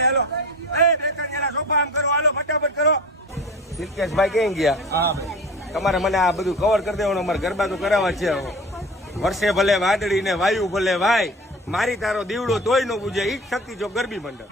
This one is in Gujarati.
ભાઈ હાલો. એ બે ત્રણ જણા સોફા આમ કરો હાલો ફટાફટ કરો. સિલ્કેશભાઈ ક્યાં ગયા? હા ભાઈ. તમારે મને આ બધું કવર કરી દેવાનું અમારે ગરબા તો કરાવવા છે વર્ષે ભલે વાદળી ને વાયુ ભલે વાય મારી તારો દીવડો તોય નો પૂજે ઈ જ શક્તિ જો ગરબી મંડળ.